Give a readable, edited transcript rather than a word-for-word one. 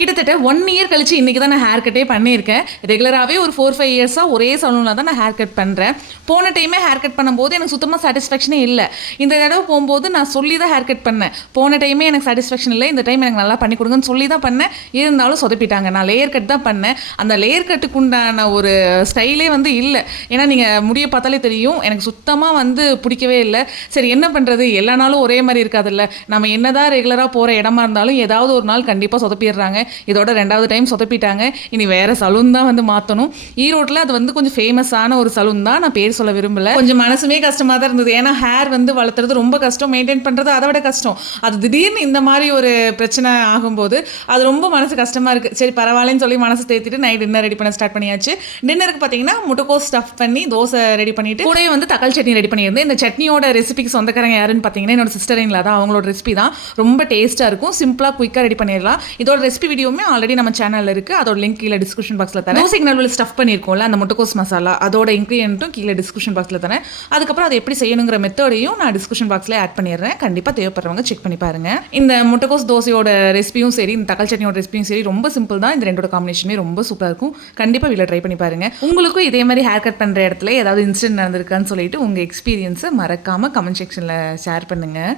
கிட்டத்தட்ட 1 இயர் கழிச்சு இன்றைக்கி தான் நான் ஹேர் கட்டே பண்ணியிருக்கேன். ரெகுலராகவே ஒரு 4-5 இயர்ஸாக ஒரே சலூனில் தான் நான் ஹேர் கட் பண்ணுறேன். போன டைமே ஹேர் கட் பண்ணும்போது எனக்கு சுத்தமாக சாட்டிஸ்ஃபேக்ஷனே இல்லை. இந்த தடவை போகும்போது நான் சொல்லி தான் ஹேர் கட் பண்ணேன். போன டைமே எனக்கு சாட்டிஸ்ஃபேக்ஷன் இல்லை, இந்த டைம் எனக்கு நல்லா பண்ணி கொடுங்கன்னு சொல்லி தான் பண்ணேன். இருந்தாலும் சொதப்பிட்டாங்க. நான் லேயர் கட் தான் பண்ணேன். அந்த லேயர் கட்டுக்கு உண்டான ஒரு ஸ்டைலே வந்து இல்லை. ஏன்னா நீங்கள் முடிய பார்த்தாலே தெரியும், எனக்கு சுத்தமாக பிடிக்கவே இல்லை. சரி என்ன பண்ணுறது, எல்லா நாளும் ஒரே மாதிரி இருக்காதுல்ல. நம்ம என்னதான் ரெகுலராக போகிற இடமா இருந்தாலும் ஏதாவது ஒரு நாள் கண்டிப்பாக சொதப்பிடுறாங்க. இதோட 2வது டைம் சொதப்பிட்டாங்க. இனி வேற சலூன் தான் மாற்றணும். ஈரோட்டில் அது கொஞ்சம் ஃபேமஸான ஒரு சலூன் தான். நான் பேர் சொல்ல விரும்பல. கொஞ்சம் மனசுமே கஷ்டமாக தான் இருந்தது. ஏன்னா ஹேர் வளர்த்துறது ரொம்ப கஷ்டம், மெயின்டைன் பண்ணுறது அதை விட கஷ்டம். அது திடீர்னு இந்த மாதிரி ஒரு பிரச்சனை ஆகும்போது அது ரொம்ப மனசு கஷ்டமாக இருக்குது. சரி பரவாயில்லன்னு சொல்லி மனசு தேத்திட்டு நைட் டின்னர் ரெடி பண்ண ஸ்டார்ட் பண்ணியாச்சு. டின்னருக்கு பார்த்தீங்கன்னா முட்டைக்கோஸ் ஸ்டஃப் பண்ணி தோசை ரெடி பண்ணிட்டு கூடவே தக்காளி சட்னி ரெடி பண்ணியிருந்தேன். இந்த சட்னியோட ரெசிபிக்கு சொந்தக்காரங்க யாருன்னு பார்த்தீங்கன்னா என்னோட சிஸ்டர் இன்லா தான். அவங்களோட ரெசிபி தான் ரொம்ப டேஸ்ட்டாக இருக்கும். சிம்பிளாக குயிக்காக ரெடி பண்ணிடலாம். இதோட ரெசிபி வீடியோவுமே ஆல்ரெடி நம்ம சேனலில் இருக்குது. அதோட லிங்க் கீழே டிஸ்கிரிப்ஷன் பாக்ஸில் தரேன். தோசைக்கு நடுவில் ஸ்டஃப் பண்ணியிருக்கோம்ல அந்த முட்டைக்கோஸ் மசாலா, அதோட இன்க்ரீடியன்ட்டும் கீழே டிஸ்கிரிப்ஷன் பாக்ஸில் தரேன். அதுக்கப்புறம் அதை எப்படி செய்யணுங்கிற மெத்தடையும் நான் டிஸ்கிரிப்ஷன் பாக்ஸில் ஆட் பண்ணிடுறேன். கண்டிப்பாக தேவைப்படுறவங்க செக் பண்ணி பாருங்க. இந்த முட்டைக்கோஸ் தோசையோட ரெசிபியும் சரி, இந்த தக்காளி சட்னியோட ரெசிபியும் சரி ரொம்ப சிம்பிள் தான். இந்த ரெண்டோட காம்பினேஷனே ரொம்ப சூப்பராக இருக்கும். கண்டிப்பாக வீட்டில் ட்ரை பண்ணி பாருங்க. உங்களுக்கும் இதே மாதிரி ஹேர் கட் பண்ணுற இடத்துல ஏதாவது இன்சிடென்ட் நடந்திருக்கான்னு சொல்லிட்டு உங்கள் எக்ஸ்பீரியன்ஸை மறக்காமல் கமெண்ட் செக்ஷனில் ஷேர் பண்ணுங்கள்.